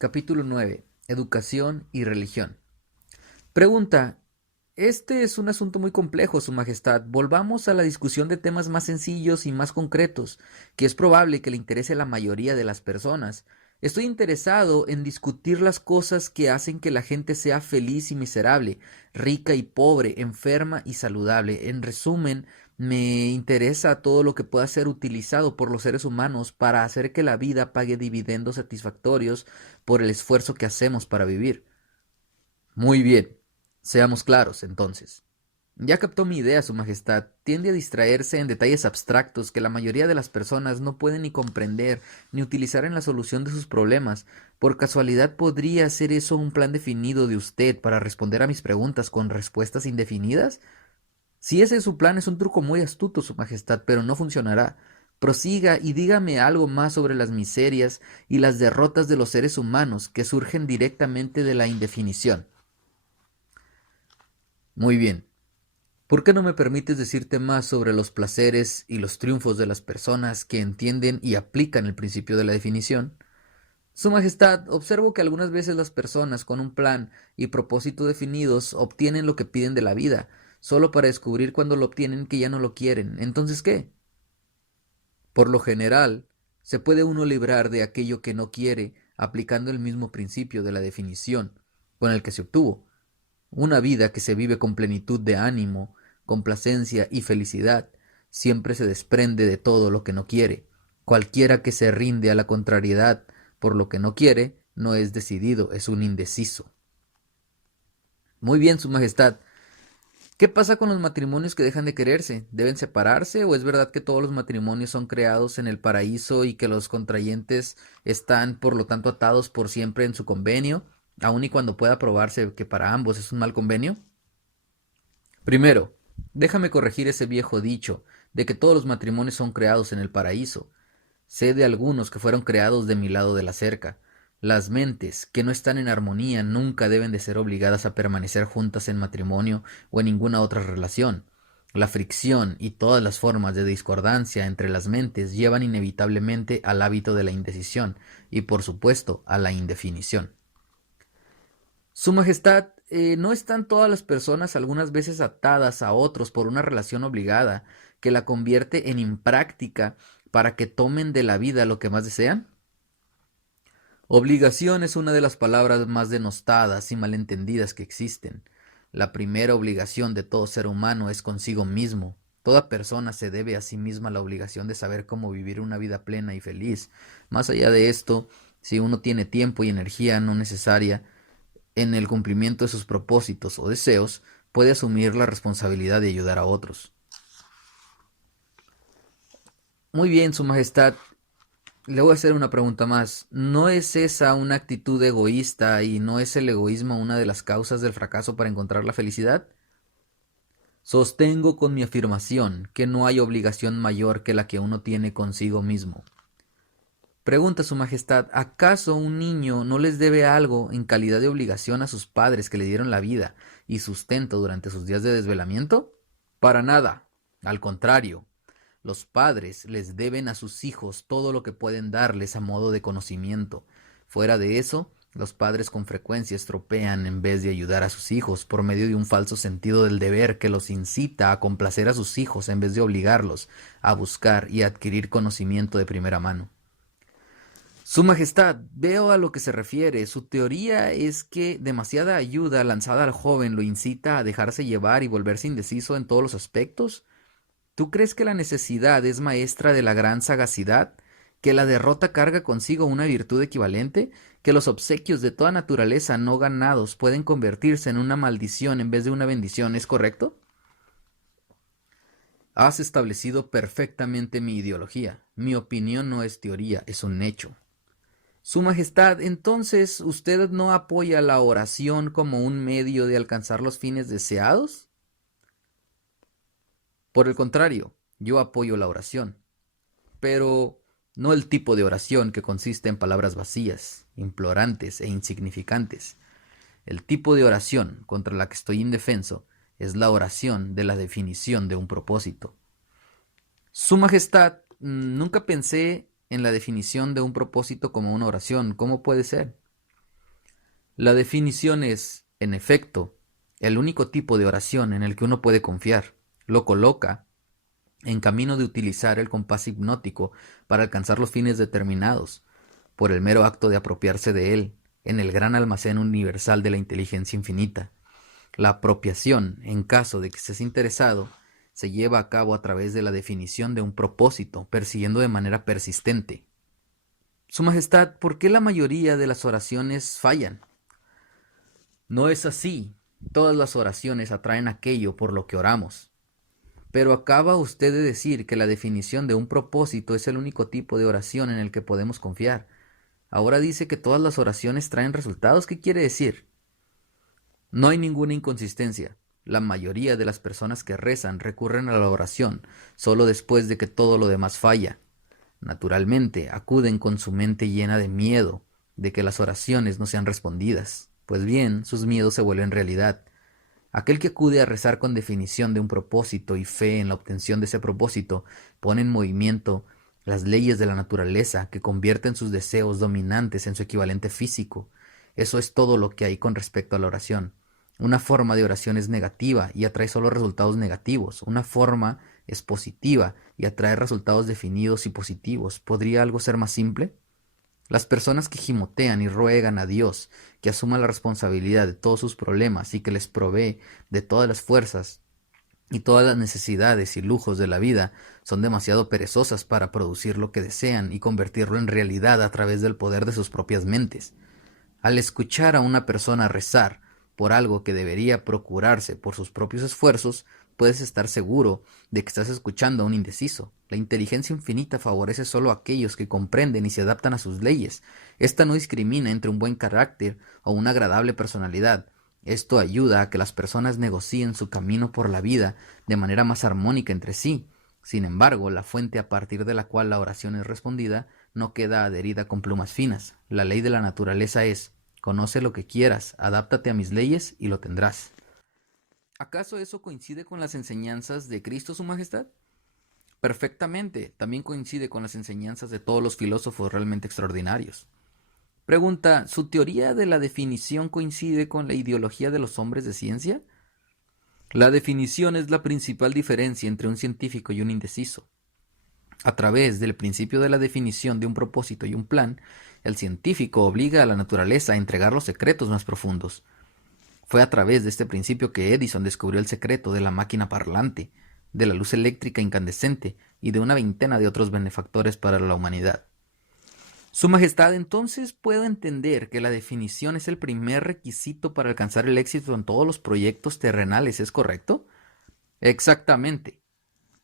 Capítulo 9. Educación y religión. Pregunta. Este es un asunto muy complejo, Su Majestad. Volvamos a la discusión de temas más sencillos y más concretos, que es probable que le interese a la mayoría de las personas. Estoy interesado en discutir las cosas que hacen que la gente sea feliz y miserable, rica y pobre, enferma y saludable. En resumen, me interesa todo lo que pueda ser utilizado por los seres humanos para hacer que la vida pague dividendos satisfactorios por el esfuerzo que hacemos para vivir. Muy bien. Seamos claros, entonces. Ya captó mi idea, Su Majestad. Tiende a distraerse en detalles abstractos que la mayoría de las personas no pueden ni comprender ni utilizar en la solución de sus problemas. ¿Por casualidad podría ser eso un plan definido de usted para responder a mis preguntas con respuestas indefinidas? Si ese es su plan, es un truco muy astuto, Su Majestad, pero no funcionará. Prosiga y dígame algo más sobre las miserias y las derrotas de los seres humanos que surgen directamente de la indefinición. Muy bien. ¿Por qué no me permites decirte más sobre los placeres y los triunfos de las personas que entienden y aplican el principio de la definición? Su Majestad, observo que algunas veces las personas con un plan y propósito definidos obtienen lo que piden de la vida, solo para descubrir cuando lo obtienen que ya no lo quieren. ¿Entonces qué? Por lo general, se puede uno librar de aquello que no quiere aplicando el mismo principio de la definición con el que se obtuvo. Una vida que se vive con plenitud de ánimo, complacencia y felicidad, siempre se desprende de todo lo que no quiere. Cualquiera que se rinde a la contrariedad por lo que no quiere, no es decidido, es un indeciso. Muy bien, Su Majestad. ¿Qué pasa con los matrimonios que dejan de quererse? ¿Deben separarse o es verdad que todos los matrimonios son creados en el paraíso y que los contrayentes están por lo tanto atados por siempre en su convenio, aun y cuando pueda probarse que para ambos es un mal convenio? Primero, déjame corregir ese viejo dicho de que todos los matrimonios son creados en el paraíso. Sé de algunos que fueron creados de mi lado de la cerca. Las mentes que no están en armonía nunca deben de ser obligadas a permanecer juntas en matrimonio o en ninguna otra relación. La fricción y todas las formas de discordancia entre las mentes llevan inevitablemente al hábito de la indecisión y, por supuesto, a la indefinición. Su Majestad, ¿no están todas las personas algunas veces atadas a otros por una relación obligada que la convierte en impráctica para que tomen de la vida lo que más desean? Obligación es una de las palabras más denostadas y malentendidas que existen. La primera obligación de todo ser humano es consigo mismo. Toda persona se debe a sí misma la obligación de saber cómo vivir una vida plena y feliz. Más allá de esto, si uno tiene tiempo y energía no necesaria en el cumplimiento de sus propósitos o deseos, puede asumir la responsabilidad de ayudar a otros. Muy bien, Su Majestad. Le voy a hacer una pregunta más. ¿No es esa una actitud egoísta y no es el egoísmo una de las causas del fracaso para encontrar la felicidad? Sostengo con mi afirmación que no hay obligación mayor que la que uno tiene consigo mismo. Pregunta Su Majestad, ¿acaso un niño no les debe algo en calidad de obligación a sus padres que le dieron la vida y sustento durante sus días de desvelamiento? Para nada. Al contrario, los padres les deben a sus hijos todo lo que pueden darles a modo de conocimiento. Fuera de eso, los padres con frecuencia estropean en vez de ayudar a sus hijos por medio de un falso sentido del deber que los incita a complacer a sus hijos en vez de obligarlos a buscar y adquirir conocimiento de primera mano. Su Majestad, veo a lo que se refiere. Su teoría es que demasiada ayuda lanzada al joven lo incita a dejarse llevar y volverse indeciso en todos los aspectos. ¿Tú crees que la necesidad es maestra de la gran sagacidad? ¿Que la derrota carga consigo una virtud equivalente? ¿Que los obsequios de toda naturaleza no ganados pueden convertirse en una maldición en vez de una bendición? ¿Es correcto? Has establecido perfectamente mi ideología. Mi opinión no es teoría, es un hecho. Su Majestad, entonces, ¿usted no apoya la oración como un medio de alcanzar los fines deseados? Por el contrario, yo apoyo la oración, pero no el tipo de oración que consiste en palabras vacías, implorantes e insignificantes. El tipo de oración contra la que estoy indefenso es la oración de la definición de un propósito. Su Majestad, nunca pensé en la definición de un propósito como una oración. ¿Cómo puede ser? La definición es, en efecto, el único tipo de oración en el que uno puede confiar. Lo coloca en camino de utilizar el compás hipnótico para alcanzar los fines determinados, por el mero acto de apropiarse de él, en el gran almacén universal de la inteligencia infinita. La apropiación, en caso de que estés interesado, se lleva a cabo a través de la definición de un propósito, persiguiendo de manera persistente. Su Majestad, ¿por qué la mayoría de las oraciones fallan? No es así. Todas las oraciones atraen aquello por lo que oramos. Pero acaba usted de decir que la definición de un propósito es el único tipo de oración en el que podemos confiar. Ahora dice que todas las oraciones traen resultados. ¿Qué quiere decir? No hay ninguna inconsistencia. La mayoría de las personas que rezan recurren a la oración solo después de que todo lo demás falla. Naturalmente, acuden con su mente llena de miedo de que las oraciones no sean respondidas. Pues bien, sus miedos se vuelven realidad. Aquel que acude a rezar con definición de un propósito y fe en la obtención de ese propósito pone en movimiento las leyes de la naturaleza que convierten sus deseos dominantes en su equivalente físico. Eso es todo lo que hay con respecto a la oración. Una forma de oración es negativa y atrae solo resultados negativos. Una forma es positiva y atrae resultados definidos y positivos. ¿Podría algo ser más simple? Las personas que gimotean y ruegan a Dios que asuma la responsabilidad de todos sus problemas y que les provee de todas las fuerzas y todas las necesidades y lujos de la vida son demasiado perezosas para producir lo que desean y convertirlo en realidad a través del poder de sus propias mentes. Al escuchar a una persona rezar por algo que debería procurarse por sus propios esfuerzos, puedes estar seguro de que estás escuchando a un indeciso. La inteligencia infinita favorece solo a aquellos que comprenden y se adaptan a sus leyes. Esta no discrimina entre un buen carácter o una agradable personalidad. Esto ayuda a que las personas negocien su camino por la vida de manera más armónica entre sí. Sin embargo, la fuente a partir de la cual la oración es respondida no queda adherida con plumas finas. La ley de la naturaleza es: conoce lo que quieras, adáptate a mis leyes y lo tendrás. ¿Acaso eso coincide con las enseñanzas de Cristo, Su Majestad? Perfectamente, también coincide con las enseñanzas de todos los filósofos realmente extraordinarios. Pregunta, ¿su teoría de la definición coincide con la ideología de los hombres de ciencia? La definición es la principal diferencia entre un científico y un indeciso. A través del principio de la definición de un propósito y un plan, el científico obliga a la naturaleza a entregar los secretos más profundos. Fue a través de este principio que Edison descubrió el secreto de la máquina parlante, de la luz eléctrica incandescente y de una veintena de otros benefactores para la humanidad. Su Majestad, entonces puedo entender que la definición es el primer requisito para alcanzar el éxito en todos los proyectos terrenales, ¿es correcto? Exactamente.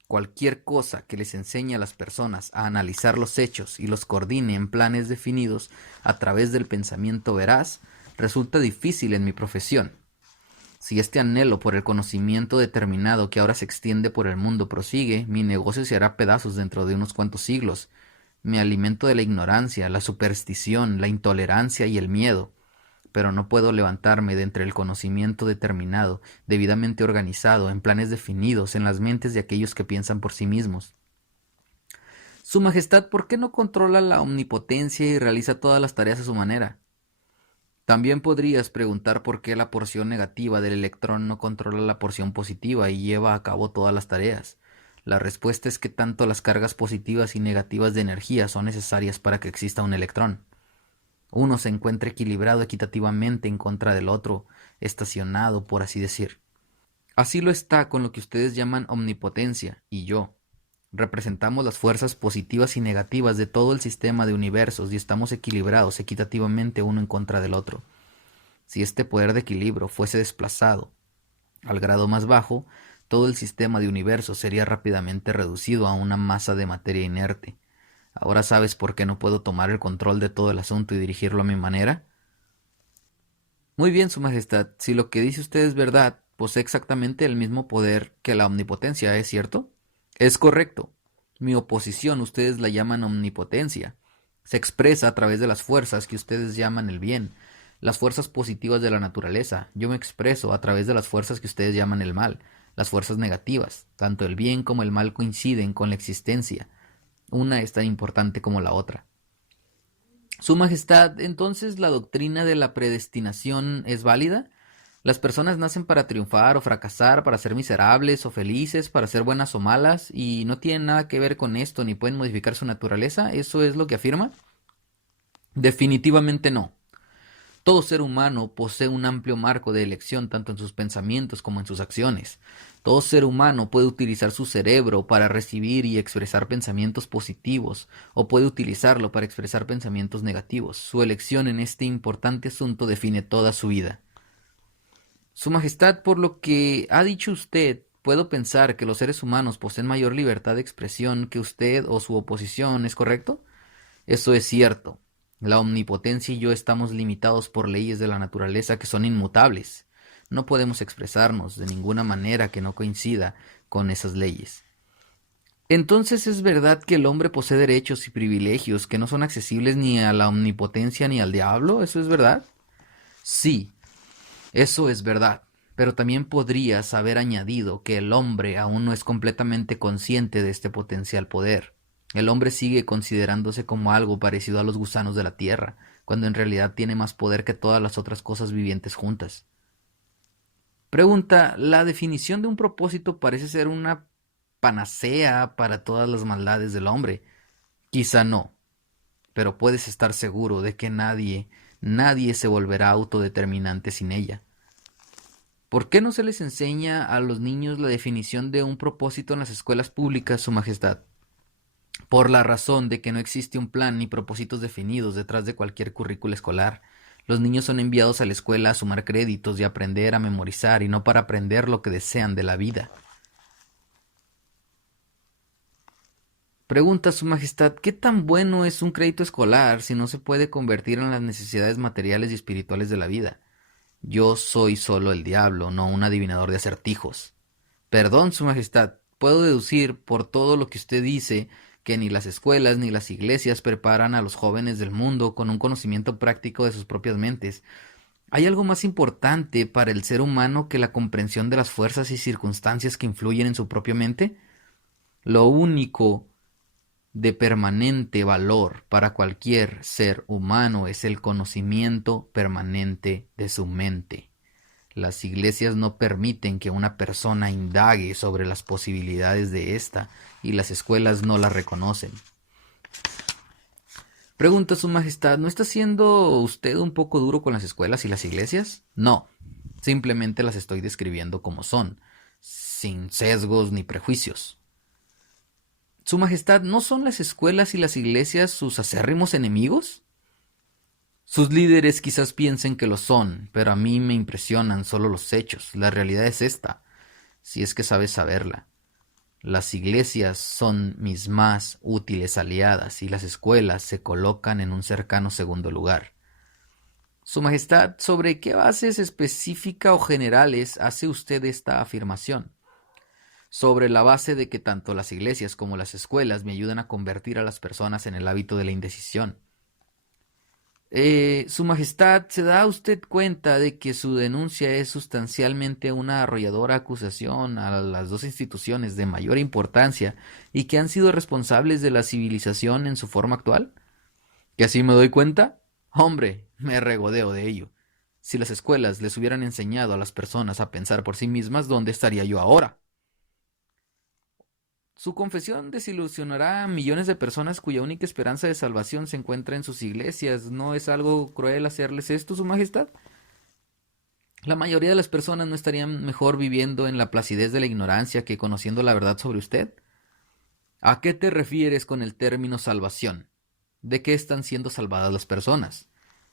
Cualquier cosa que les enseñe a las personas a analizar los hechos y los coordine en planes definidos a través del pensamiento veraz resulta difícil en mi profesión. Si este anhelo por el conocimiento determinado que ahora se extiende por el mundo prosigue, mi negocio se hará pedazos dentro de unos cuantos siglos. Me alimento de la ignorancia, la superstición, la intolerancia y el miedo, pero no puedo levantarme de entre el conocimiento determinado, debidamente organizado, en planes definidos, en las mentes de aquellos que piensan por sí mismos. Su Majestad, ¿por qué no controla la omnipotencia y realiza todas las tareas a su manera? También podrías preguntar por qué la porción negativa del electrón no controla la porción positiva y lleva a cabo todas las tareas. La respuesta es que tanto las cargas positivas y negativas de energía son necesarias para que exista un electrón. Uno se encuentra equilibrado equitativamente en contra del otro, estacionado, por así decir. Así lo está con lo que ustedes llaman omnipotencia, y yo. Representamos las fuerzas positivas y negativas de todo el sistema de universos y estamos equilibrados equitativamente uno en contra del otro. Si este poder de equilibrio fuese desplazado al grado más bajo, todo el sistema de universos sería rápidamente reducido a una masa de materia inerte. ¿Ahora sabes por qué no puedo tomar el control de todo el asunto y dirigirlo a mi manera? Muy bien, Su Majestad, si lo que dice usted es verdad, posee exactamente el mismo poder que la omnipotencia, ¿es cierto? Es correcto. Mi oposición ustedes la llaman omnipotencia. Se expresa a través de las fuerzas que ustedes llaman el bien, las fuerzas positivas de la naturaleza. Yo me expreso a través de las fuerzas que ustedes llaman el mal, las fuerzas negativas. Tanto el bien como el mal coinciden con la existencia. Una es tan importante como la otra. Su Majestad, entonces la doctrina de la predestinación es válida. Las personas nacen para triunfar o fracasar, para ser miserables o felices, para ser buenas o malas, y no tienen nada que ver con esto, ni pueden modificar su naturaleza. ¿Eso es lo que afirma? Definitivamente no. Todo ser humano posee un amplio marco de elección tanto en sus pensamientos como en sus acciones. Todo ser humano puede utilizar su cerebro para recibir y expresar pensamientos positivos o puede utilizarlo para expresar pensamientos negativos. Su elección en este importante asunto define toda su vida. Su Majestad, por lo que ha dicho usted, puedo pensar que los seres humanos poseen mayor libertad de expresión que usted o su oposición, ¿es correcto? Eso es cierto. La omnipotencia y yo estamos limitados por leyes de la naturaleza que son inmutables. No podemos expresarnos de ninguna manera que no coincida con esas leyes. Entonces es verdad que el hombre posee derechos y privilegios que no son accesibles ni a la omnipotencia ni al diablo. ¿Eso es verdad? Sí, eso es verdad. Pero también podrías haber añadido que el hombre aún no es completamente consciente de este potencial poder. El hombre sigue considerándose como algo parecido a los gusanos de la tierra, cuando en realidad tiene más poder que todas las otras cosas vivientes juntas. Pregunta, ¿la definición de un propósito parece ser una panacea para todas las maldades del hombre? Quizá no, pero puedes estar seguro de que nadie se volverá autodeterminante sin ella. ¿Por qué no se les enseña a los niños la definición de un propósito en las escuelas públicas, Su Majestad? Por la razón de que no existe un plan ni propósitos definidos detrás de cualquier currícula escolar. Los niños son enviados a la escuela a sumar créditos y aprender a memorizar y no para aprender lo que desean de la vida. Pregunta Su Majestad, ¿qué tan bueno es un crédito escolar si no se puede convertir en las necesidades materiales y espirituales de la vida? Yo soy solo el diablo, no un adivinador de acertijos. Perdón, Su Majestad, puedo deducir por todo lo que usted dice que ni las escuelas ni las iglesias preparan a los jóvenes del mundo con un conocimiento práctico de sus propias mentes. ¿Hay algo más importante para el ser humano que la comprensión de las fuerzas y circunstancias que influyen en su propia mente? Lo único de permanente valor para cualquier ser humano es el conocimiento permanente de su mente. Las iglesias no permiten que una persona indague sobre las posibilidades de ésta y las escuelas no las reconocen. Pregunta Su Majestad, ¿no está siendo usted un poco duro con las escuelas y las iglesias? No, simplemente las estoy describiendo como son, sin sesgos ni prejuicios. Su Majestad, ¿no son las escuelas y las iglesias sus acérrimos enemigos? Sus líderes quizás piensen que lo son, pero a mí me impresionan solo los hechos. La realidad es esta, si es que sabes saberla. Las iglesias son mis más útiles aliadas y las escuelas se colocan en un cercano segundo lugar. Su Majestad, ¿sobre qué bases específica o generales hace usted esta afirmación? Sobre la base de que tanto las iglesias como las escuelas me ayudan a convertir a las personas en el hábito de la indecisión. Su Majestad, ¿se da usted cuenta de que su denuncia es sustancialmente una arrolladora acusación a las dos instituciones de mayor importancia y que han sido responsables de la civilización en su forma actual? ¿Que así me doy cuenta? Hombre, me regodeo de ello. Si las escuelas les hubieran enseñado a las personas a pensar por sí mismas, ¿dónde estaría yo ahora? Su confesión desilusionará a millones de personas cuya única esperanza de salvación se encuentra en sus iglesias. ¿No es algo cruel hacerles esto, Su Majestad? La mayoría de las personas no estarían mejor viviendo en la placidez de la ignorancia que conociendo la verdad sobre usted. ¿A qué te refieres con el término salvación? ¿De qué están siendo salvadas las personas?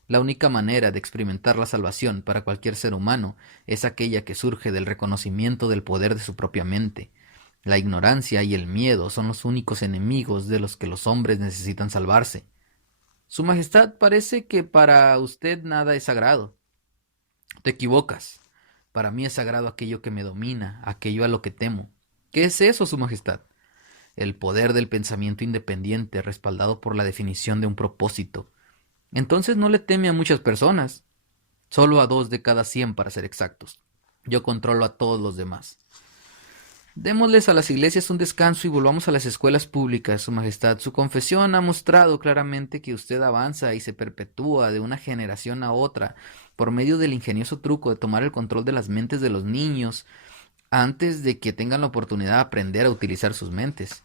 La única manera de experimentar la salvación para cualquier ser humano es aquella que surge del reconocimiento del poder de su propia mente. La ignorancia y el miedo son los únicos enemigos de los que los hombres necesitan salvarse. Su Majestad, parece que para usted nada es sagrado. Te equivocas. Para mí es sagrado aquello que me domina, aquello a lo que temo. ¿Qué es eso, Su Majestad? El poder del pensamiento independiente respaldado por la definición de un propósito. Entonces no le teme a muchas personas, solo a 2 de cada 100 para ser exactos. Yo controlo a todos los demás. Démosles a las iglesias un descanso y volvamos a las escuelas públicas, Su Majestad. Su confesión ha mostrado claramente que usted avanza y se perpetúa de una generación a otra por medio del ingenioso truco de tomar el control de las mentes de los niños antes de que tengan la oportunidad de aprender a utilizar sus mentes.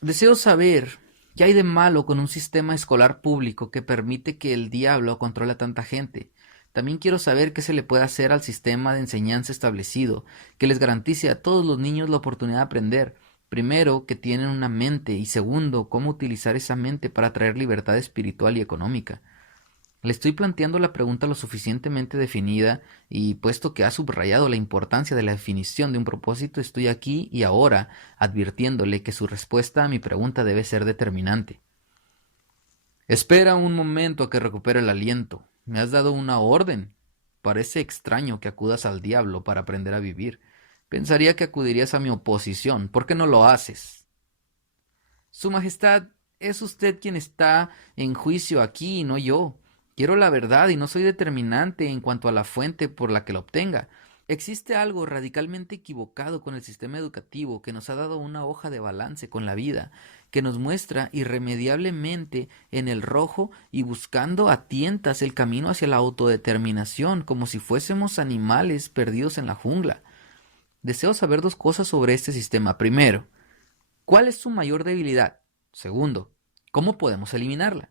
Deseo saber qué hay de malo con un sistema escolar público que permite que el diablo controle a tanta gente. También quiero saber qué se le puede hacer al sistema de enseñanza establecido, que les garantice a todos los niños la oportunidad de aprender. Primero, que tienen una mente y segundo, cómo utilizar esa mente para traer libertad espiritual y económica. Le estoy planteando la pregunta lo suficientemente definida y puesto que ha subrayado la importancia de la definición de un propósito, estoy aquí y ahora advirtiéndole que su respuesta a mi pregunta debe ser determinante. Espera un momento a que recupere el aliento. Me has dado una orden. Parece extraño que acudas al diablo para aprender a vivir. Pensaría que acudirías a mi oposición. ¿Por qué no lo haces? Su Majestad, es usted quien está en juicio aquí y no yo. Quiero la verdad y no soy determinante en cuanto a la fuente por la que la obtenga. Existe algo radicalmente equivocado con el sistema educativo que nos ha dado una hoja de balance con la vida, que nos muestra irremediablemente en el rojo y buscando a tientas el camino hacia la autodeterminación, como si fuésemos animales perdidos en la jungla. Deseo saber dos cosas sobre este sistema. Primero, ¿cuál es su mayor debilidad? Segundo, ¿cómo podemos eliminarla?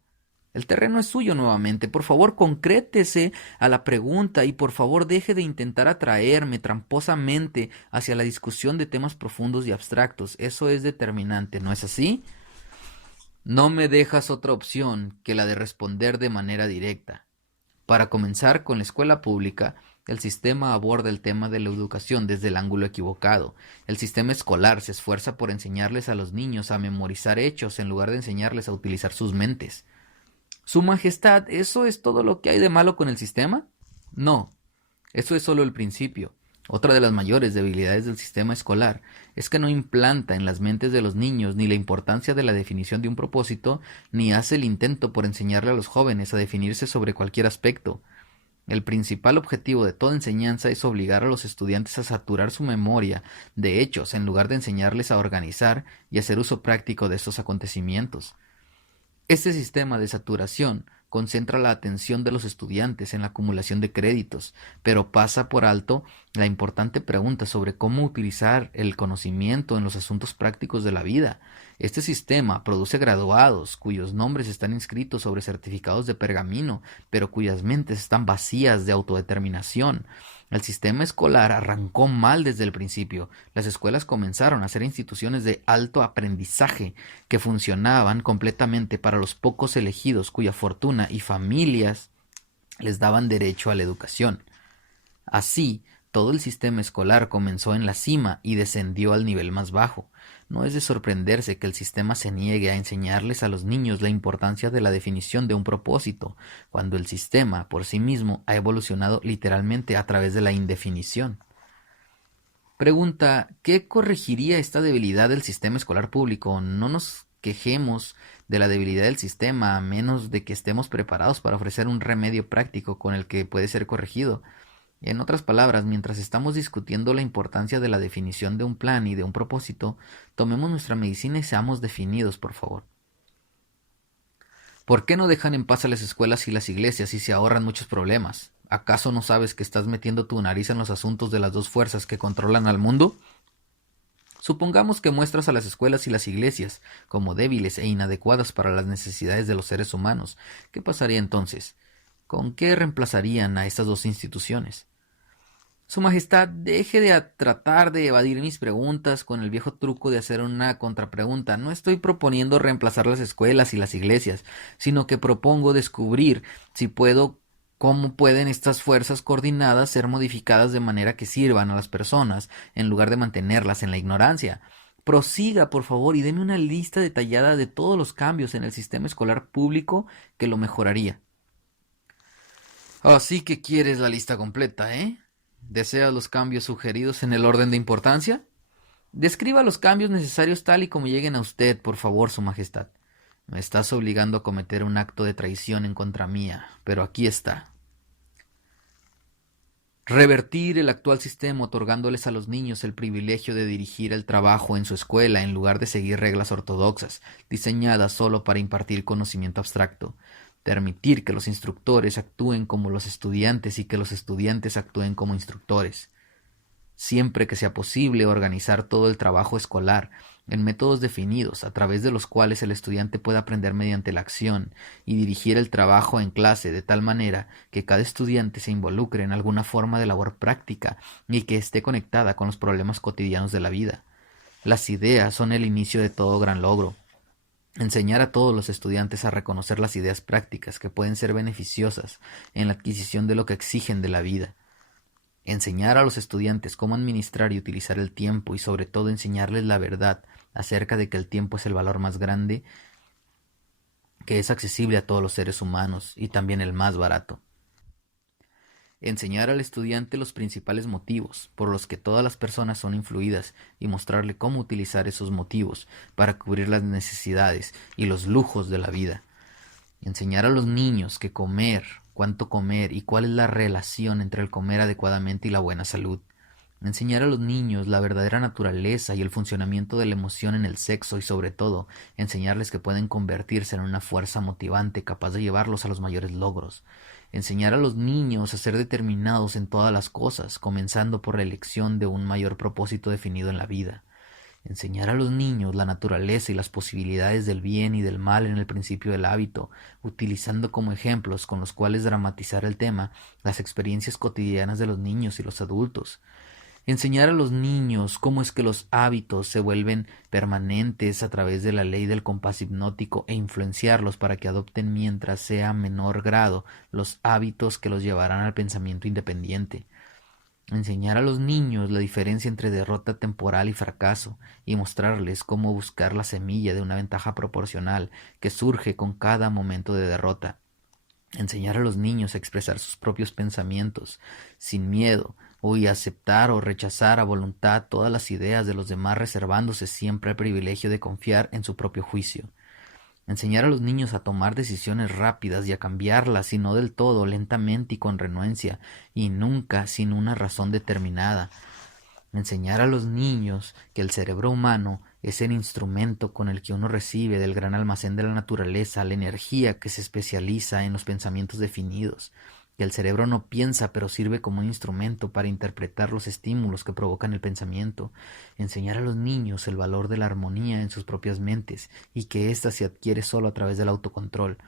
El terreno es suyo nuevamente. Por favor, concrétese a la pregunta y por favor deje de intentar atraerme tramposamente hacia la discusión de temas profundos y abstractos. Eso es determinante, ¿no es así? No me dejas otra opción que la de responder de manera directa. Para comenzar con la escuela pública, el sistema aborda el tema de la educación desde el ángulo equivocado. El sistema escolar se esfuerza por enseñarles a los niños a memorizar hechos en lugar de enseñarles a utilizar sus mentes. Su Majestad, ¿eso es todo lo que hay de malo con el sistema? No, eso es solo el principio. Otra de las mayores debilidades del sistema escolar es que no implanta en las mentes de los niños ni la importancia de la definición de un propósito, ni hace el intento por enseñarle a los jóvenes a definirse sobre cualquier aspecto. El principal objetivo de toda enseñanza es obligar a los estudiantes a saturar su memoria de hechos en lugar de enseñarles a organizar y hacer uso práctico de estos acontecimientos. Este sistema de saturación concentra la atención de los estudiantes en la acumulación de créditos, pero pasa por alto la importante pregunta sobre cómo utilizar el conocimiento en los asuntos prácticos de la vida. Este sistema produce graduados cuyos nombres están inscritos sobre certificados de pergamino, pero cuyas mentes están vacías de autodeterminación. El sistema escolar arrancó mal desde el principio. Las escuelas comenzaron a ser instituciones de alto aprendizaje que funcionaban completamente para los pocos elegidos cuya fortuna y familias les daban derecho a la educación. Así, todo el sistema escolar comenzó en la cima y descendió al nivel más bajo. No es de sorprenderse que el sistema se niegue a enseñarles a los niños la importancia de la definición de un propósito, cuando el sistema por sí mismo ha evolucionado literalmente a través de la indefinición. Pregunta, ¿qué corregiría esta debilidad del sistema escolar público? No nos quejemos de la debilidad del sistema a menos de que estemos preparados para ofrecer un remedio práctico con el que puede ser corregido. En otras palabras, mientras estamos discutiendo la importancia de la definición de un plan y de un propósito, tomemos nuestra medicina y seamos definidos, por favor. ¿Por qué no dejan en paz a las escuelas y las iglesias y se ahorran muchos problemas? ¿Acaso no sabes que estás metiendo tu nariz en los asuntos de las dos fuerzas que controlan al mundo? Supongamos que muestras a las escuelas y las iglesias como débiles e inadecuadas para las necesidades de los seres humanos. ¿Qué pasaría entonces? ¿Con qué reemplazarían a estas dos instituciones? Su Majestad, deje de tratar de evadir mis preguntas con el viejo truco de hacer una contrapregunta. No estoy proponiendo reemplazar las escuelas y las iglesias, sino que propongo descubrir si puedo cómo pueden estas fuerzas coordinadas ser modificadas de manera que sirvan a las personas en lugar de mantenerlas en la ignorancia. Prosiga, por favor, y deme una lista detallada de todos los cambios en el sistema escolar público que lo mejoraría. Así que quieres la lista completa, ¿eh? ¿Desea los cambios sugeridos en el orden de importancia? Describa los cambios necesarios tal y como lleguen a usted, por favor, Su Majestad. Me estás obligando a cometer un acto de traición en contra mía, pero aquí está. Revertir el actual sistema otorgándoles a los niños el privilegio de dirigir el trabajo en su escuela en lugar de seguir reglas ortodoxas, diseñadas solo para impartir conocimiento abstracto. Permitir que los instructores actúen como los estudiantes y que los estudiantes actúen como instructores. Siempre que sea posible, organizar todo el trabajo escolar en métodos definidos, a través de los cuales el estudiante pueda aprender mediante la acción y dirigir el trabajo en clase de tal manera que cada estudiante se involucre en alguna forma de labor práctica y que esté conectada con los problemas cotidianos de la vida. Las ideas son el inicio de todo gran logro. Enseñar a todos los estudiantes a reconocer las ideas prácticas que pueden ser beneficiosas en la adquisición de lo que exigen de la vida. Enseñar a los estudiantes cómo administrar y utilizar el tiempo y sobre todo enseñarles la verdad acerca de que el tiempo es el valor más grande que es accesible a todos los seres humanos y también el más barato. Enseñar al estudiante los principales motivos por los que todas las personas son influidas y mostrarle cómo utilizar esos motivos para cubrir las necesidades y los lujos de la vida. Enseñar a los niños que comer, cuánto comer y cuál es la relación entre el comer adecuadamente y la buena salud. Enseñar a los niños la verdadera naturaleza y el funcionamiento de la emoción en el sexo y sobre todo enseñarles que pueden convertirse en una fuerza motivante capaz de llevarlos a los mayores logros. Enseñar a los niños a ser determinados en todas las cosas, comenzando por la elección de un mayor propósito definido en la vida. Enseñar a los niños la naturaleza y las posibilidades del bien y del mal en el principio del hábito, utilizando como ejemplos con los cuales dramatizar el tema las experiencias cotidianas de los niños y los adultos. Enseñar a los niños cómo es que los hábitos se vuelven permanentes a través de la ley del compás hipnótico e influenciarlos para que adopten mientras sea menor grado los hábitos que los llevarán al pensamiento independiente. Enseñar a los niños la diferencia entre derrota temporal y fracaso y mostrarles cómo buscar la semilla de una ventaja proporcional que surge con cada momento de derrota. Enseñar a los niños a expresar sus propios pensamientos sin miedo y aceptar o rechazar a voluntad todas las ideas de los demás reservándose siempre el privilegio de confiar en su propio juicio. Enseñar a los niños a tomar decisiones rápidas y a cambiarlas, y no del todo, lentamente y con renuencia, y nunca sin una razón determinada. Enseñar a los niños que el cerebro humano es el instrumento con el que uno recibe del gran almacén de la naturaleza la energía que se especializa en los pensamientos definidos, que el cerebro no piensa pero sirve como un instrumento para interpretar los estímulos que provocan el pensamiento. Enseñar a los niños el valor de la armonía en sus propias mentes y que ésta se adquiere solo a través del autocontrol.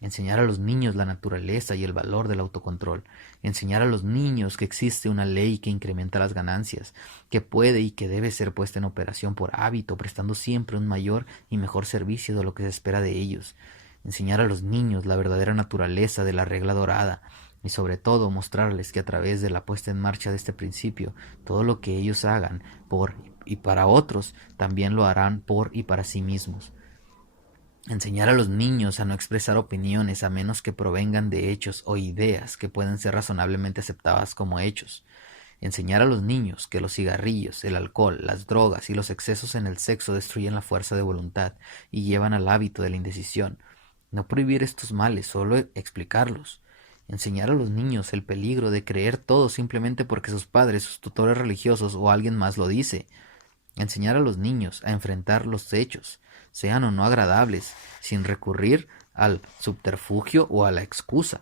Enseñar a los niños la naturaleza y el valor del autocontrol. Enseñar a los niños que existe una ley que incrementa las ganancias, que puede y que debe ser puesta en operación por hábito, prestando siempre un mayor y mejor servicio de lo que se espera de ellos. Enseñar a los niños la verdadera naturaleza de la regla dorada y sobre todo mostrarles que a través de la puesta en marcha de este principio, todo lo que ellos hagan por y para otros, también lo harán por y para sí mismos. Enseñar a los niños a no expresar opiniones a menos que provengan de hechos o ideas que pueden ser razonablemente aceptadas como hechos. Enseñar a los niños que los cigarrillos, el alcohol, las drogas y los excesos en el sexo destruyen la fuerza de voluntad y llevan al hábito de la indecisión. No prohibir estos males, solo explicarlos. Enseñar a los niños el peligro de creer todo simplemente porque sus padres, sus tutores religiosos o alguien más lo dice. Enseñar a los niños a enfrentar los hechos, sean o no agradables, sin recurrir al subterfugio o a la excusa.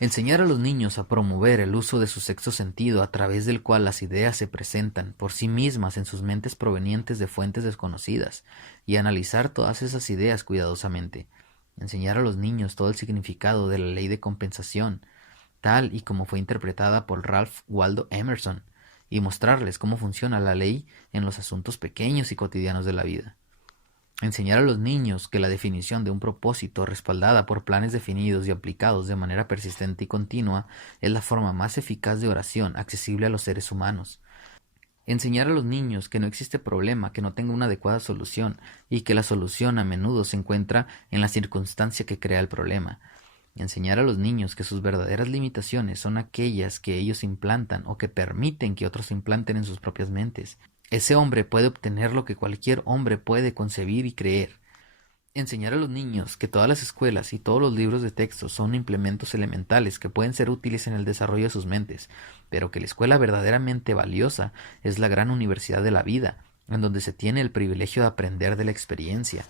Enseñar a los niños a promover el uso de su sexto sentido a través del cual las ideas se presentan por sí mismas en sus mentes provenientes de fuentes desconocidas y analizar todas esas ideas cuidadosamente. Enseñar a los niños todo el significado de la ley de compensación, tal y como fue interpretada por Ralph Waldo Emerson, y mostrarles cómo funciona la ley en los asuntos pequeños y cotidianos de la vida. Enseñar a los niños que la definición de un propósito respaldada por planes definidos y aplicados de manera persistente y continua es la forma más eficaz de oración accesible a los seres humanos. Enseñar a los niños que no existe problema que no tenga una adecuada solución y que la solución a menudo se encuentra en la circunstancia que crea el problema. Enseñar a los niños que sus verdaderas limitaciones son aquellas que ellos implantan o que permiten que otros implanten en sus propias mentes. Ese hombre puede obtener lo que cualquier hombre puede concebir y creer. Enseñar a los niños que todas las escuelas y todos los libros de texto son implementos elementales que pueden ser útiles en el desarrollo de sus mentes, pero que la escuela verdaderamente valiosa es la gran universidad de la vida, en donde se tiene el privilegio de aprender de la experiencia.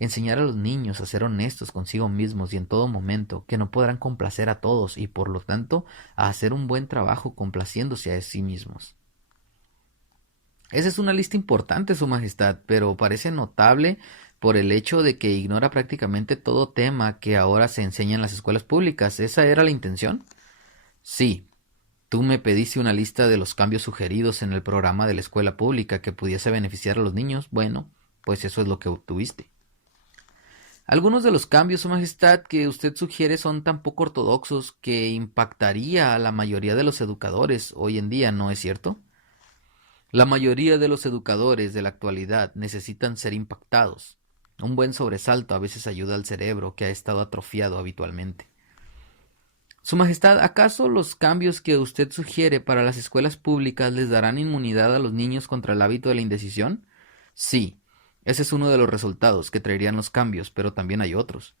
Enseñar a los niños a ser honestos consigo mismos y en todo momento, que no podrán complacer a todos y por lo tanto a hacer un buen trabajo complaciéndose a sí mismos. Esa es una lista importante, Su Majestad, pero parece notable por el hecho de que ignora prácticamente todo tema que ahora se enseña en las escuelas públicas. ¿Esa era la intención? Sí, tú me pediste una lista de los cambios sugeridos en el programa de la escuela pública que pudiese beneficiar a los niños. Bueno, pues eso es lo que obtuviste. Algunos de los cambios, Su Majestad, que usted sugiere son tan poco ortodoxos que impactaría a la mayoría de los educadores hoy en día, ¿no es cierto? La mayoría de los educadores de la actualidad necesitan ser impactados. Un buen sobresalto a veces ayuda al cerebro que ha estado atrofiado habitualmente. Su Majestad, ¿acaso los cambios que usted sugiere para las escuelas públicas les darán inmunidad a los niños contra el hábito de la indecisión? Sí, ese es uno de los resultados que traerían los cambios, pero también hay otros.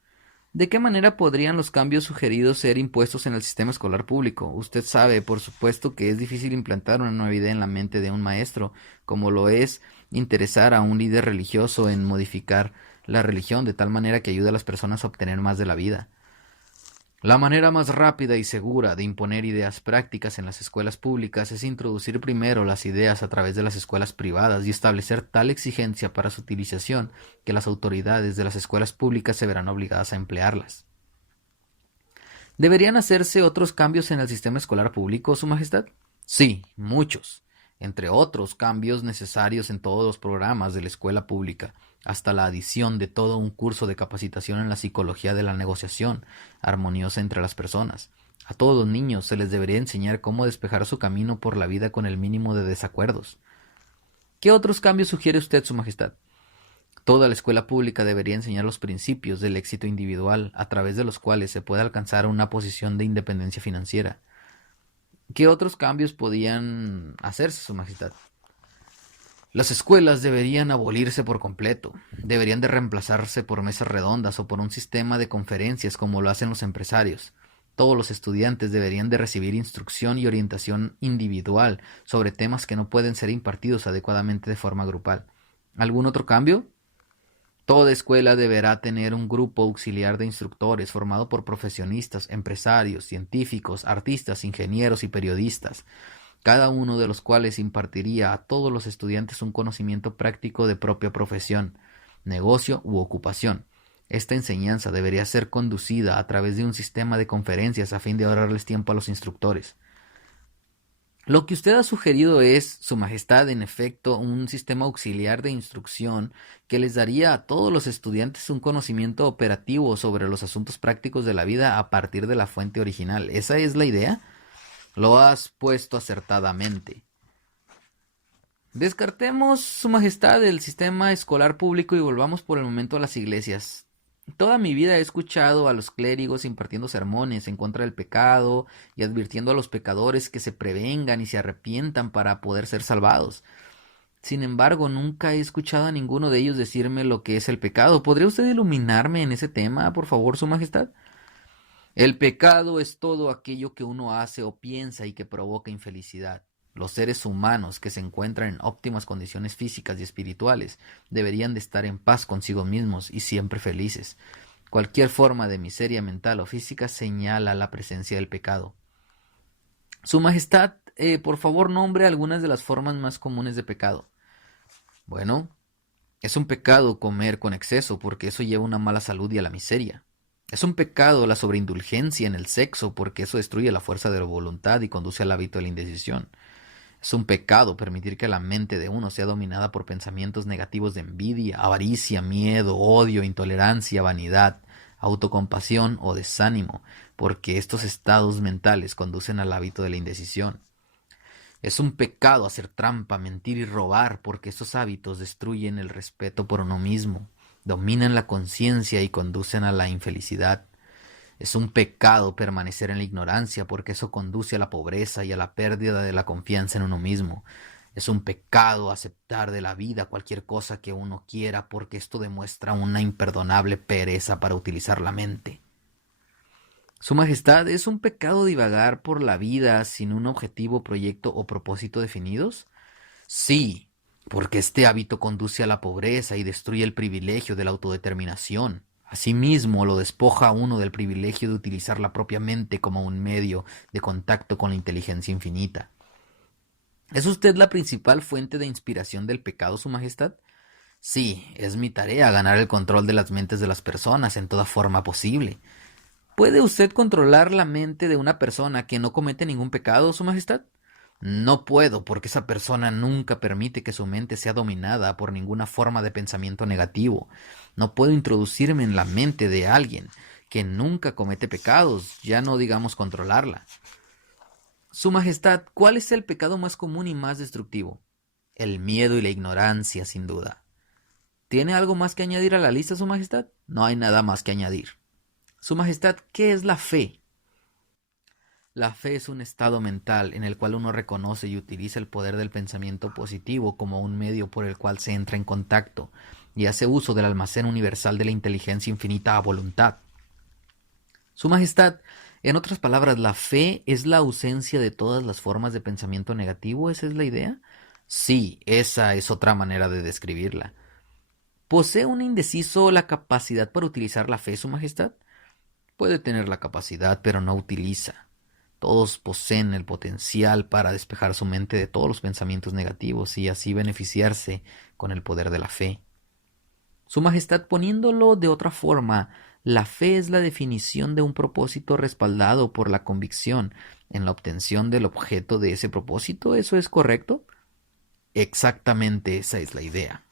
¿De qué manera podrían los cambios sugeridos ser impuestos en el sistema escolar público? Usted sabe, por supuesto, que es difícil implantar una nueva idea en la mente de un maestro, como lo es interesar a un líder religioso en modificar la religión de tal manera que ayude a las personas a obtener más de la vida. La manera más rápida y segura de imponer ideas prácticas en las escuelas públicas es introducir primero las ideas a través de las escuelas privadas y establecer tal exigencia para su utilización que las autoridades de las escuelas públicas se verán obligadas a emplearlas. ¿Deberían hacerse otros cambios en el sistema escolar público, Su Majestad? Sí, muchos. Entre otros cambios necesarios en todos los programas de la escuela pública, hasta la adición de todo un curso de capacitación en la psicología de la negociación armoniosa entre las personas. A todos los niños se les debería enseñar cómo despejar su camino por la vida con el mínimo de desacuerdos. ¿Qué otros cambios sugiere usted, Su Majestad? Toda la escuela pública debería enseñar los principios del éxito individual a través de los cuales se puede alcanzar una posición de independencia financiera. ¿Qué otros cambios podían hacerse, Su Majestad? Las escuelas deberían abolirse por completo, deberían de reemplazarse por mesas redondas o por un sistema de conferencias como lo hacen los empresarios. Todos los estudiantes deberían de recibir instrucción y orientación individual sobre temas que no pueden ser impartidos adecuadamente de forma grupal. ¿Algún otro cambio? Toda escuela deberá tener un grupo auxiliar de instructores formado por profesionistas, empresarios, científicos, artistas, ingenieros y periodistas, cada uno de los cuales impartiría a todos los estudiantes un conocimiento práctico de propia profesión, negocio u ocupación. Esta enseñanza debería ser conducida a través de un sistema de conferencias a fin de ahorrarles tiempo a los instructores. Lo que usted ha sugerido es, Su Majestad, en efecto, un sistema auxiliar de instrucción que les daría a todos los estudiantes un conocimiento operativo sobre los asuntos prácticos de la vida a partir de la fuente original. ¿Esa es la idea? Lo has puesto acertadamente. Descartemos, Su Majestad, el sistema escolar público y volvamos por el momento a las iglesias. Toda mi vida he escuchado a los clérigos impartiendo sermones en contra del pecado y advirtiendo a los pecadores que se prevengan y se arrepientan para poder ser salvados. Sin embargo, nunca he escuchado a ninguno de ellos decirme lo que es el pecado. ¿Podría usted iluminarme en ese tema, por favor, Su Majestad? El pecado es todo aquello que uno hace o piensa y que provoca infelicidad. Los seres humanos que se encuentran en óptimas condiciones físicas y espirituales deberían de estar en paz consigo mismos y siempre felices. Cualquier forma de miseria mental o física señala la presencia del pecado. Su Majestad, por favor, nombre algunas de las formas más comunes de pecado. Bueno, es un pecado comer con exceso porque eso lleva a una mala salud y a la miseria. Es un pecado la sobreindulgencia en el sexo porque eso destruye la fuerza de la voluntad y conduce al hábito de la indecisión. Es un pecado permitir que la mente de uno sea dominada por pensamientos negativos de envidia, avaricia, miedo, odio, intolerancia, vanidad, autocompasión o desánimo, porque estos estados mentales conducen al hábito de la indecisión. Es un pecado hacer trampa, mentir y robar, porque estos hábitos destruyen el respeto por uno mismo, dominan la conciencia y conducen a la infelicidad. Es un pecado permanecer en la ignorancia porque eso conduce a la pobreza y a la pérdida de la confianza en uno mismo. Es un pecado aceptar de la vida cualquier cosa que uno quiera porque esto demuestra una imperdonable pereza para utilizar la mente. Su Majestad, ¿es un pecado divagar por la vida sin un objetivo, proyecto o propósito definidos? Sí, porque este hábito conduce a la pobreza y destruye el privilegio de la autodeterminación. Asimismo, lo despoja a uno del privilegio de utilizar la propia mente como un medio de contacto con la inteligencia infinita. ¿Es usted la principal fuente de inspiración del pecado, Su Majestad? Sí, es mi tarea ganar el control de las mentes de las personas en toda forma posible. ¿Puede usted controlar la mente de una persona que no comete ningún pecado, Su Majestad? No puedo, porque esa persona nunca permite que su mente sea dominada por ninguna forma de pensamiento negativo. No puedo introducirme en la mente de alguien que nunca comete pecados, ya no digamos controlarla. Su Majestad, ¿cuál es el pecado más común y más destructivo? El miedo y la ignorancia, sin duda. ¿Tiene algo más que añadir a la lista, Su Majestad? No hay nada más que añadir. Su Majestad, ¿qué es la fe? La fe es un estado mental en el cual uno reconoce y utiliza el poder del pensamiento positivo como un medio por el cual se entra en contacto y hace uso del almacén universal de la inteligencia infinita a voluntad. Su Majestad, en otras palabras, ¿la fe es la ausencia de todas las formas de pensamiento negativo? ¿Esa es la idea? Sí, esa es otra manera de describirla. ¿Posee un indeciso la capacidad para utilizar la fe, Su Majestad? Puede tener la capacidad, pero no utiliza. Todos poseen el potencial para despejar su mente de todos los pensamientos negativos y así beneficiarse con el poder de la fe. Su Majestad, poniéndolo de otra forma, la fe es la definición de un propósito respaldado por la convicción en la obtención del objeto de ese propósito. ¿Eso es correcto? Exactamente esa es la idea.